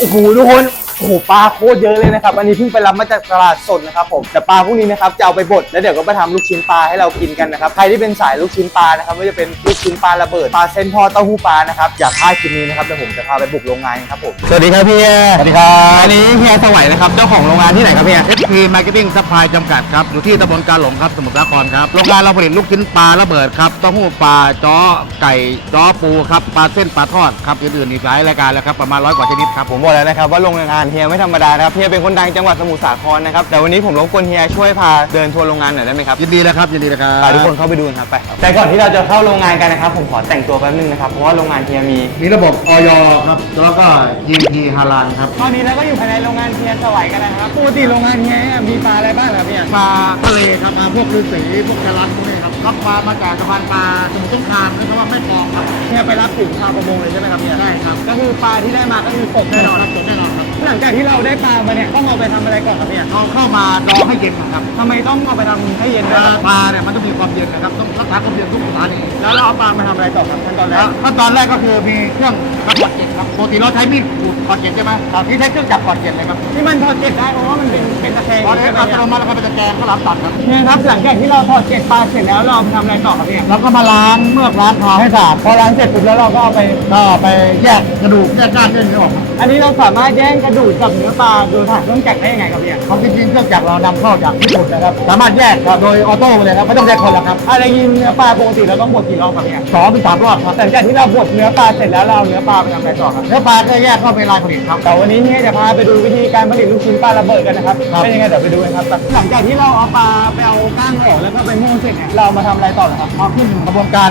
呜呼，诸君！โอ้โหปลาโคตรเยอะเลยนะครับอันนี้เพิ่งไปรับมาจากตลาดสดนะครับผมแต่ปลาพวกนี้นะครับจะเอาไปบดแล้วเดี๋ยวก็ไปทําลูกชิ้นปลาให้เรากินกันนะครับ ใครที่เป็นสายลูกชิ้นปลานะครับไม่จะเป็นลูกชิ้นปลาระเบิด ปลาเส้นทอดเต้าหู้ปลานะครับอยากพลาดคลิปนี้นะครับเดี๋ยวผมจะพาไปบุกโรงงานครับผมสวัสดีครับพี่สวัสดีครับอันนี้เฮียสวัยนะครับเจ้าของโรงงานที่ไหนครับพี่เอสพีมาร์เก็ตติ้งซัพพลายจำกัดครับอยู่ที่ตำบลกาหลงครับ สมุทรสาครครับโรงงานเราผลิตลูกชิ้นปลาระเบิดครับเต้าหู้ปลาจ้อไก่จ้อปูครับปลาเส้นปลาทอดครับอื่นๆอีกหลายรายการแล้วครับประมาณร้อยกว่าชนิดครับผมบอกแล้วนะครับว่าโรงงานานเฮียไม่ธรรมดาครับเฮียเป็นคนดังจังหวัดสมุทรสาครนะครับแต่วันนี้ผมรบกวนเฮียช่วยพาเดินทัวร์โรงงานหน่อยได้ไหมครับยินดีนะครับยินดีนะครับไปทุกคนเข้าไปดูครับไปแต่ก่อนที่เราจะเข้าโรงงานกันนะครับผมขอแต่งตัวแป๊บนึงนะครับเพราะว่าโรงงานเฮียมีมีระบบออยครับแล้วก็ยีพีฮารันครับตอนนี้เราก็อยู่ภายในโรงงานเฮียสวัยกันนะครับปกติโรงงานเฮียมีปลาอะไรบ้างครับเนี่ยปลาทะเลครับมาพวกคือสีพวกกระรักพวกนี้ครับรับปลามาจากสะพานปลาสมุทรสงครามนะคราบว่าไม่พอครับเฮียไปรับถึงชาวประมงเลยใช่ไหมครับเนี่ยใช่ครับก็คือปลาที่ได้มาก็คือสดแน่นอนสดแน่นอนหลังจากที่เราได้ปลามาเนี่ยต้องเอาไปทําอะไรก่อนครับเนี่ยเอาเข้ามารอให้เย็นนะครับทําไมต้องเอาไปทําให้เย็นนะปลาเนี่ยมันต้องมีความเย็นนะครับต้องรักษาความเย็นทุกตอนเอแล้วเราเอาปลามาทําอะไรต่อครับขั้นตอนแรกขั้นตอนแรกก็คือมีเครื่องกดเย็นครับปกติเราใช้มีดขูดกดเย็นใช่ไหมครับที่ใช้เครื่องจับกดเย็นเลยครับที่มันกดเย็นได้เพราะว่ามันเป็นเป็นตะแคงตอนนี้เราจะมาแล้วก็เปตะแคงก็รับตัดครับเนี่ยครับหลังจากที่เราทอดเก็บปลาเสร็จแล้วเราทำอะไรต่อครับเนี่ยเราก็มาล้างเมื่อล้างคอให้สะอาดพอล้างเสร็จปุ๊บแล้วเราก็เอาไปก็ไปแยกกระดูกแยกก้างเส้นออกอันนี้เราสามารถแยกกระดูดกับเนื้อปลาโดยผ่านเครื่องจักรได้ยังไงครับเพี่เขาจริงๆเครื่องจักรเรานำเข้าจากญี่ปุ่นนะครับสามารถแยกกโดยออโต้เลยครับไม่ต้องแยกคนละครับอะไรยิงเนื้อปลาปกติเราต้องบดกี่รอบครับเนี่ยสองถึงสามรอบครับแต่จากที่เราบดเนื้อปลาเสร็จแล้วเราเนื้อปลาไปทำอะไรต่อครับเนื้อปลาจะแยกเข้าไปลาผลิตครับแต่วันนี้เนี่ยจะพาไปดูวิธีการผลิตลูกชิ้นปลาระเบิดกันนะครับเป็นยังไงเดี๋ยวไปดูกันครับหลังจากที่เราเอาปลาไปเอาก้างออกแล้วก็ไปม่วงเสร็จเนี่ยเรามาทำอะไรต่อครับเอาขึ้นกระบวนการ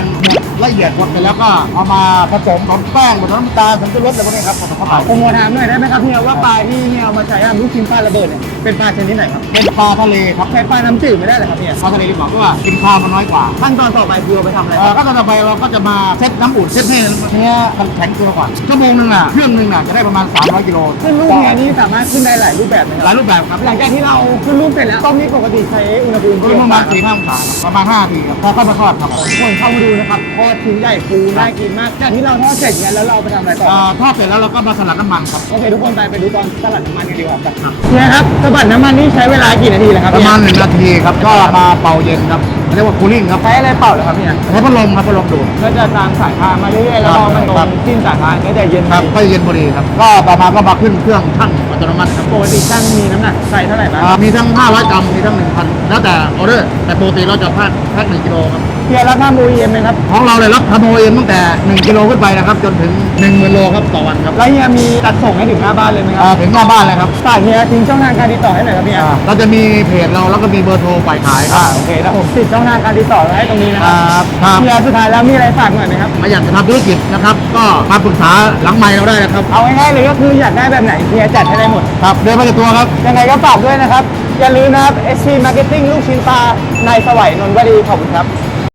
ละเอียดหมดไปแล้วก็เอามาผสมน้ำแป้งผสน้ำตาลผสมเกลือแล้วกนี่ครับผสมเข้าไปผมขอถามหน่ยได้ไหมครับพี่ว่าปลาที่เนี่ยเอามาใช้ลูกชิ้นปลาระเบิดเนี่ยเป็นปลาชนิดไหนครับ เป็นปลาทะเลครับใช้ปลาน้ำจืดไม่ได้เลยครับเนี่ยปลาทะเลหรือเปลากว่ากินคอมันน้อยกว่า ขั้นตอนต่อไปคือเราไปทำอะไรครัขั้นตอนต่อไปเราก็จะมาเซ็ตน้ำอุ่นเซ็ตให้แข็งแข็งตัวก่อนชั่วโมงนึงอ่ะเครื่องนึงอ่ะจะได้ประมาณ 300กิโลขึ้นลูกเนี่ยนี่สามารถขึ้นได้หลายรูปแบบเลยหลายรูปแบบครับหลังจากที่เราขึ้นลูกเสร็จแล้วต้องมีปกติใช้อุณหภูมิประมาณ4 5องศาประมาณ5ปีครับพอเข้ามาทอดครับทุกคนเข้ามาดูนะครับทอดชิ้นใหญ่ฟูได้กินมากจากที่เราทอดเสร็จเนี่ยแล้วเราไปทำอะไรต่อทอดเสร็จแล้วเราก็มาสลัดน้ำมันครับโอเคทุกคนไปไปดูตอนสลัดน้ำมันกันดีกว่าครับเนี่ยครับบัดน้ำมันนี่ใช้เวลากี่นาทีนะครับประมาณหนึ่งนาทีครับก็มาเป่าเย็นครับเรียกว่าคูลิ่งครับใช้อะไรเป่าเลยครับพี่ใช้พัดลมครับพัดลมดูดก็จะตามสายพานมาเรื่อยๆแล้วก็มันตรงสิ้นสายพานก็จะเย็นครับก็เย็นพอดีครับก็ต่อมาก็มาขึ้นเครื่องชั่งอัตโนมัติครับปกติชั่งมีน้ำหนักใส่เท่าไหร่ครับมีทั้งห้าร้อยกรัมมีทั้งหนึ1000แล้วแต่ออเดอร์แต่ปกติเราจะพัดพัดงกิโลครับเียรับทำ o ็ m ไหมครับของเราเลยรับทำ o ็ m ตั้งแต่ 1กิโลขึ้นไปนะครับ จนถึง1นึ่งโลครับต่อวันครับ แล้วเฮียมีตัดส่งให้ถึงหน้าบ้านเลยไหมครับถึงหน้าบ้านเลยครับฝากเฮียทิ้งช่องทางการติดต่อให้หน่อยครับเฮียเราจะมีเพจเราแล้วก็มีเบอร์โทรฝ่ายขายครับโอเคแล้วผมติดช่องทางการติดต่อไว้ตรงนี้นะครับเฮียสุดท้ายแล้วมีอะไรฝากหน่อยไหมครับไม่อยากจะทำธุรกิจนะครับก็มาปรึกษาหลังไมค์เราได้นะครับเอาง่ายๆเลยก็คืออยากได้แบบไหนเฮียจัดให้ได้หมดครับเดินมาจาตัวครับยังไงก็ฝากด้วยนะครับอย่าลืมนะครับ SC Marketing ลูกชิ้นปลาในสวัยนนท์วดีขอบคุณครับ